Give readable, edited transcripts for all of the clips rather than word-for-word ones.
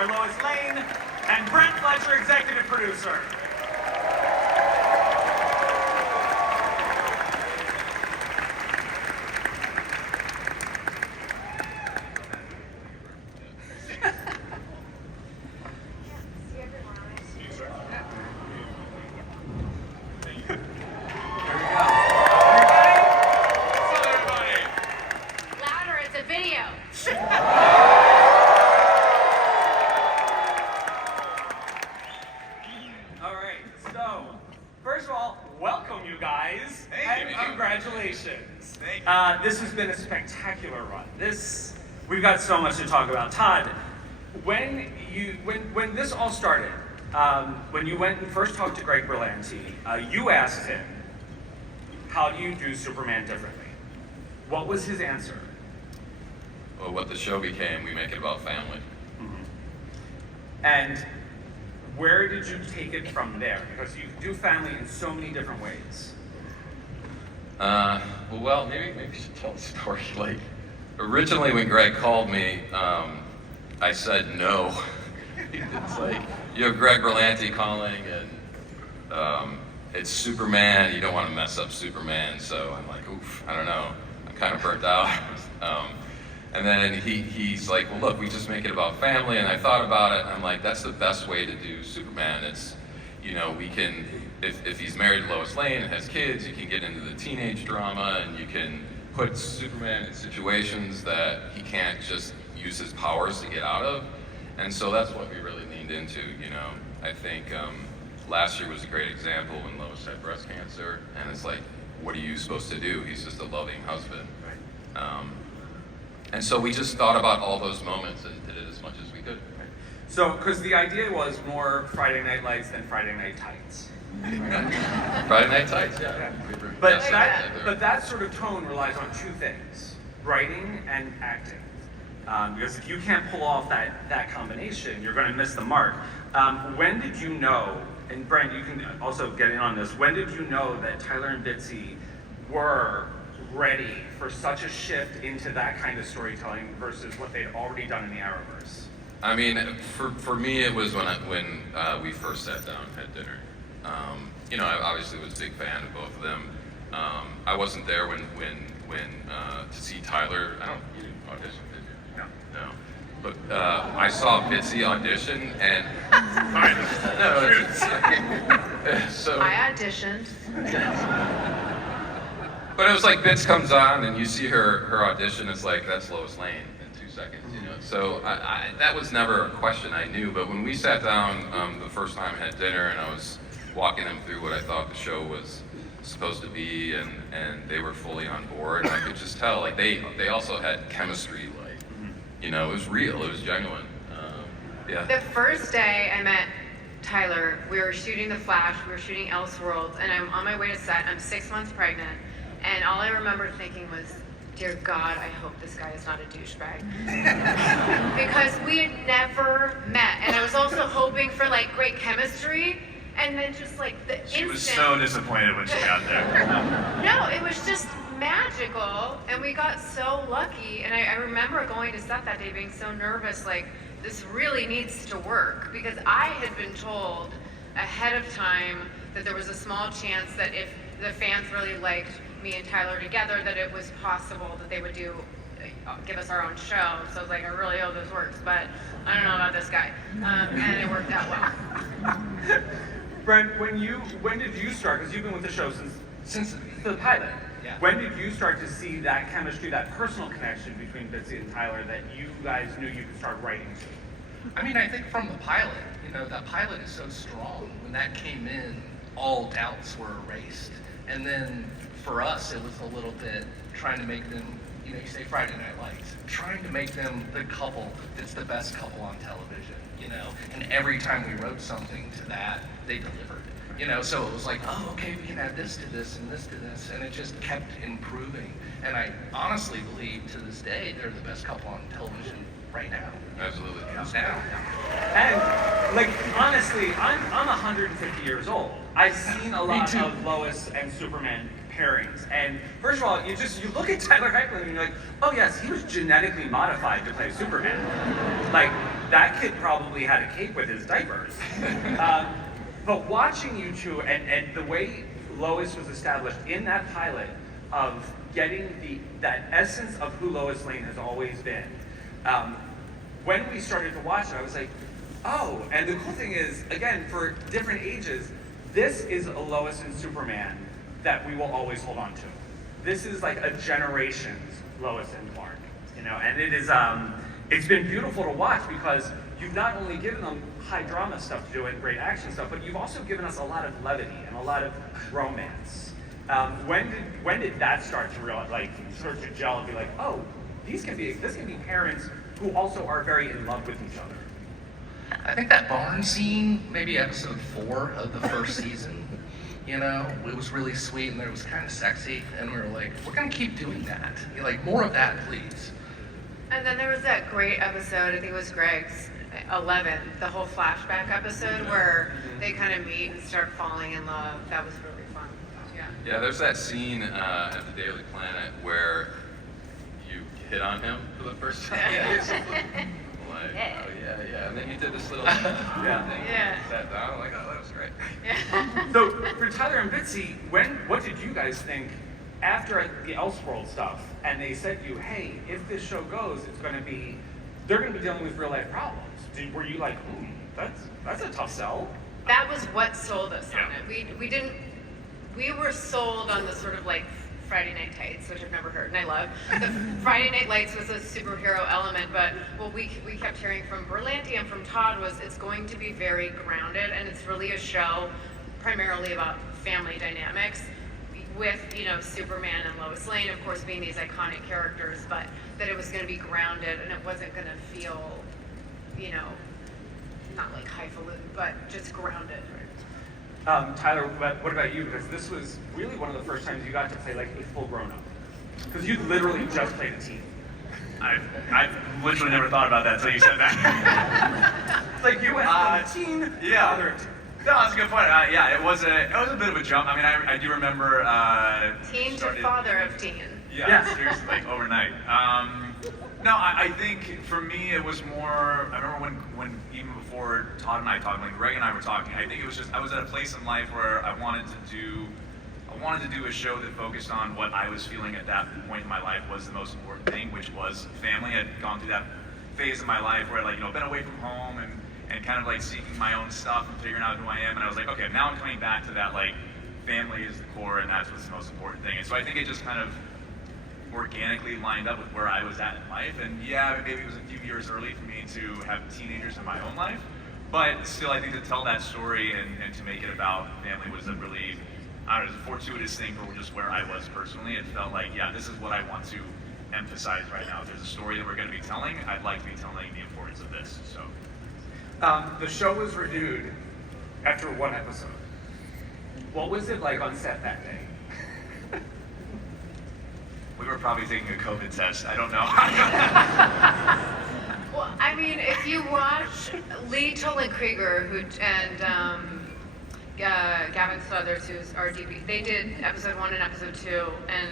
are Lois Lane and Brent Fletcher, executive producer. This has been a spectacular run. We've got so much to talk about. Todd, when this all started, when you went and first talked to Greg Berlanti, you asked him, how do you do Superman differently? What was his answer? Well, what the show became, we make it about family. Mm-hmm. And where did you take it from there? Because you do family in so many different ways. Well, maybe we should tell the story. Like, originally when Greg called me, I said no. It's like, you have Greg Berlanti calling, and it's Superman. You don't want to mess up Superman. So I'm like, oof, I don't know. I'm kind of burnt out. And then he's like, well, look, we just make it about family. And I thought about it, and I'm like, that's the best way to do Superman. It's, we can. If he's married to Lois Lane and has kids, you can get into the teenage drama, and you can put Superman in situations that he can't just use his powers to get out of. And so that's what we really leaned into, I think last year was a great example when Lois had breast cancer, and it's like, what are you supposed to do? He's just a loving husband. Right. And so we just thought about all those moments and did it as much as we could. Right. So, because the idea was more Friday Night Lights than Friday Night Tights. Friday Night Tights, yeah. But that sort of tone relies on two things: writing and acting. Because if you can't pull off that combination, you're going to miss the mark. When did you know? And Brent, you can also get in on this. When did you know that Tyler and Bitsy were ready for such a shift into that kind of storytelling versus what they'd already done in the Arrowverse? I mean, for me, it was when we first sat down and had dinner. I obviously was a big fan of both of them. I wasn't there when to see Tyler. You didn't audition, did you? No. But I saw Bitsy audition, and so I auditioned. But it was like Bits comes on, and you see her audition. It's like, that's Lois Lane in 2 seconds, So that was never a question I knew. But when we sat down the first time and had dinner, and I was walking them through what I thought the show was supposed to be, and they were fully on board, and I could just tell, like, they also had chemistry, like, it was real, it was genuine. Yeah. The first day I met Tyler, we were shooting The Flash, we were shooting Elseworlds, and I'm on my way to set. I'm 6 months pregnant, and all I remember thinking was, dear God, I hope this guy is not a douchebag. Because we had never met, and I was also hoping for, like, great chemistry. And then just like the instant... She was so disappointed when she got there. No, it was just magical, and we got so lucky. And I remember going to set that day being so nervous, like, this really needs to work. Because I had been told ahead of time that there was a small chance that if the fans really liked me and Tyler together, that it was possible that they would give us our own show. So I was like, I really hope this works, but I don't know about this guy. And it worked out well. Brent, when did you start? Because you've been with the show since the pilot. Yeah. When did you start to see that chemistry, that personal connection between Bitsy and Tyler that you guys knew you could start writing to? I mean, I think from the pilot, that pilot is so strong. When that came in, all doubts were erased. And then for us, it was a little bit trying to make them, you say Friday Night Lights, trying to make them the couple that's the best couple on television, And every time we wrote something to that, they delivered. So it was like, oh, okay, we can add this to this and this to this, and it just kept improving. And I honestly believe to this day they're the best couple on television right now. Absolutely. Hands down. And like honestly, I'm 150 years old. I've seen a lot of Lois and Superman pairings. And first of all, you look at Tyler Hoechlin and you're like, oh yes, he was genetically modified to play Superman. Like that kid probably had a cake with his diapers. But watching you two and the way Lois was established in that pilot of getting that essence of who Lois Lane has always been. When we started to watch it, I was like, oh, and the cool thing is, again, for different ages, this is a Lois and Superman that we will always hold on to. This is like a generation's Lois and Clark, and it is, it's been beautiful to watch because you've not only given them high drama stuff to do and great action stuff, but you've also given us a lot of levity and a lot of romance. When did that start to realize, start to gel and be like, oh, this can be parents who also are very in love with each other? I think that barn scene, maybe episode 4 of the first season, it was really sweet and it was kind of sexy, and we were like, we're gonna keep doing that. More of that, please. And then there was that great episode, I think it was Greg's 11, the whole flashback episode where they kind of meet and start falling in love. That was really fun. Yeah. Yeah, there's that scene at the Daily Planet where you hit on him for the first time. Like, oh yeah, and then you did this little thing, sat down, like, oh, that was great. Yeah. So for Tyler and Bitsy, what did you guys think after the Elseworld stuff? And they said to you, hey, if this show goes, they're going to be dealing with real life problems. Were you like, that's a tough sell? That was what sold us on it. We were sold on the sort of Friday Night Tights, which I've never heard and I love. The Friday Night Lights was a superhero element, but what we kept hearing from Berlanti and from Todd was it's going to be very grounded, and it's really a show primarily about family dynamics with, Superman and Lois Lane, of course, being these iconic characters, but that it was going to be grounded and it wasn't going to feel, not like highfalutin, but just grounded. Tyler, what about you? Because this was really one of the first times you got to play a full grown-up. Because you literally just played a teen. I've literally never thought about that until you said that. It's you went from a teen yeah. father of two. No, that's a good point. Yeah, it was a bit of a jump. I mean, I do remember. Teen to father of teen. Yeah, seriously, overnight. No, I think for me it was more. I remember when even before Todd and I talked, Greg and I were talking. I think it was just I was at a place in life where I wanted to do a show that focused on what I was feeling at that point in my life was the most important thing, which was family. I'd gone through that phase of my life where been away from home and kind of seeking my own stuff and figuring out who I am. And I was like, okay, now I'm coming back to that family is the core and that's what's the most important thing. And so I think it just kind of organically lined up with where I was at in life. And yeah, maybe it was a few years early for me to have teenagers in my own life, but still I think to tell that story and to make it about family was a really, it was a fortuitous thing for just where I was personally. It felt like, yeah, this is what I want to emphasize right now. If there's a story that we're going to be telling, I'd like to be telling the importance of this. So the show was renewed after one episode. What was it like on set that day? we were probably taking a COVID test. I don't know. Well, I mean, if you watch Lee Tolan-Krieger and Gavin Sluthers, who's our DP, they did episode 1 and episode 2, and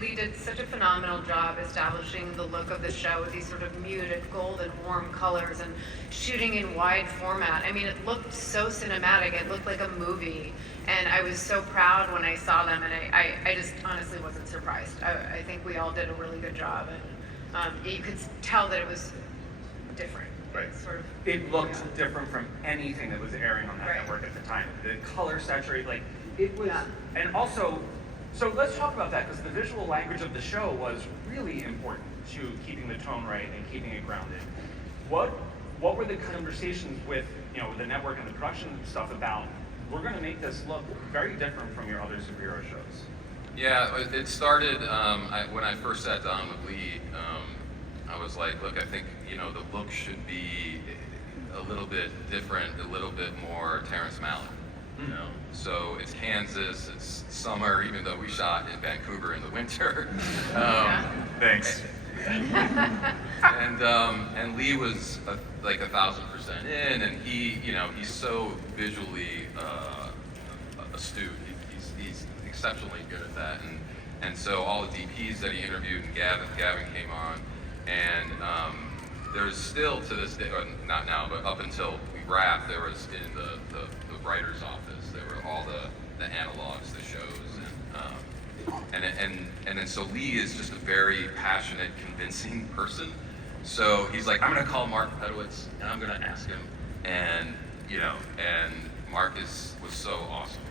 Lee did such a phenomenal job establishing the look of the show with these sort of muted, golden, warm colors and shooting in wide format. I mean, it looked so cinematic. It looked like a movie. And I was so proud when I saw them, and I just honestly wasn't surprised. I think we all did a really good job, and you could tell that it was different. Right. It looked different from anything that was airing on that network at the time. The color saturated, it was, and also, so let's talk about that, because the visual language of the show was really important to keeping the tone right and keeping it grounded. What were the conversations with, the network and the production stuff about, we're going to make this look very different from your other superhero shows? Yeah, it started when I first sat down with Lee. I was like, look, I think the look should be a little bit different, a little bit more Terrence Malick. So it's Kansas, it's summer, even though we shot in Vancouver in the winter. Thanks. And Lee was 1,000% in, and he's so visually astute. He's exceptionally good at that, and so all the DPs that he interviewed, and Gavin came on, and there's still to this day, or not now, but up until we wrapped, there was in the writer's office, there were all the analogs, the shows, and then so Lee is just a very passionate, convincing person. So he's like, I'm gonna call Mark Pedowitz and I'm gonna ask him, and Mark was so awesome.